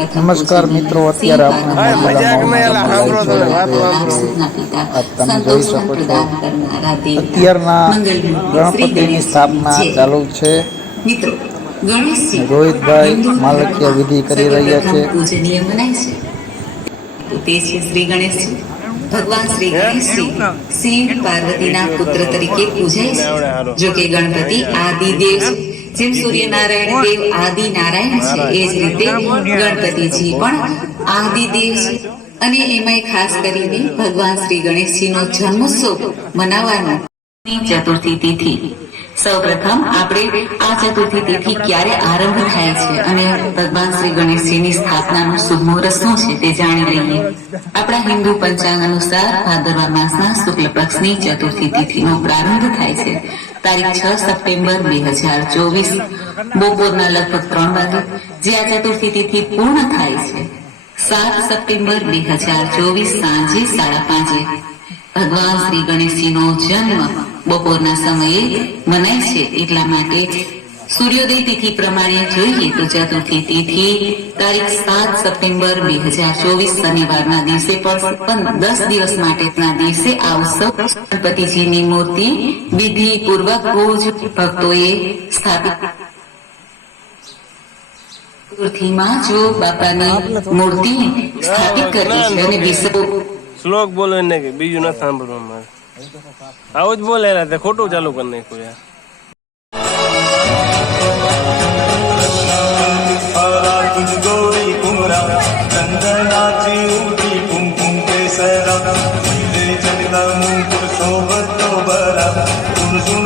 નમસ્કાર મિત્રો, અત્યારે આપણે તમે જોઈ શકો છો અત્યારના ગણપતિની સ્થાપના ચાલુ છે. મિત્રો, ગણેશજી રોહિતભાઈ હિન્દુ માલકીય ધર્મમાં વિધિ કરી રહ્યા સર્વપ્રથમ છે. પૂજનીય મનાય છે. તો તે છે શ્રી ગણેશજી. ભગવાન શ્રી ગણેશજી શિવ પાર્વતીના પુત્ર તરીકે પૂજાય છે. જો કે ગણપતિ આદિદેવ છે. જેમ સૂર્યનારાયણ દેવ આદિ નારાયણ છે, એ જ રીતે ગણપતિજી પણ આદિદેવ છે. અને એમાંય ખાસ કરીને ભગવાન શ્રી ગણેશજીનો જન્મોત્સવ મનાવવાનો ચતુર્થી તિથિ. સૌપ્રથમ આપણે આ ચતુર્થી તિથિ ક્યારે આરંભ થાય છે અને ભગવાન શ્રી ગણેશજીની સ્થાપનાનું શુભ મુહૂર્ત શું છે તે જાણી લઈએ. આપણા હિન્દુ પંચાંગ અનુસાર ભાદરવા માસના શુક્લ પક્ષની ચતુર્થી તિથિનો પ્રારંભ થાય છે તારીખ 6 સપ્ટેમ્બર 2024 બપોરના લગભગ 3 વાગે, જે આ ચતુર્થી તિથિ પૂર્ણ થાય છે 7 સપ્ટેમ્બર 2024 સાંજે 5:30. ભગવાન શ્રી ગણેશજીનો જન્મ બપોરના સમયે મનાય છે. એટલા માટે સૂર્યોદય તિથિ પ્રમાણે જોઈએ તો ચતુર્થી તિથિ તારીખ 7 સપ્ટેમ્બર 2024 શનિવારના દિવસે પણ 10 દિવસ માટેના દિવસે આ ઉત્સવ ગણપતિજીની મૂર્તિ વિધિપૂર્વક રોજ ભક્તોએ સ્થાપિત. ચતુર્થીમાં જો બાપાની મૂર્તિ સ્થાપિત કરવી છે અને વિશ્વ શ્લોક બોલો ને કે બીજું ના સાંભળવા મારે આવું જ બોલેલા તે ખોટું ચાલુ કરી નાખ્યું યાર. ગૌરી કુમરા ચંદનાથી ઉઠી કુમકુમ કેસરા શોભતો બરા સુન સુન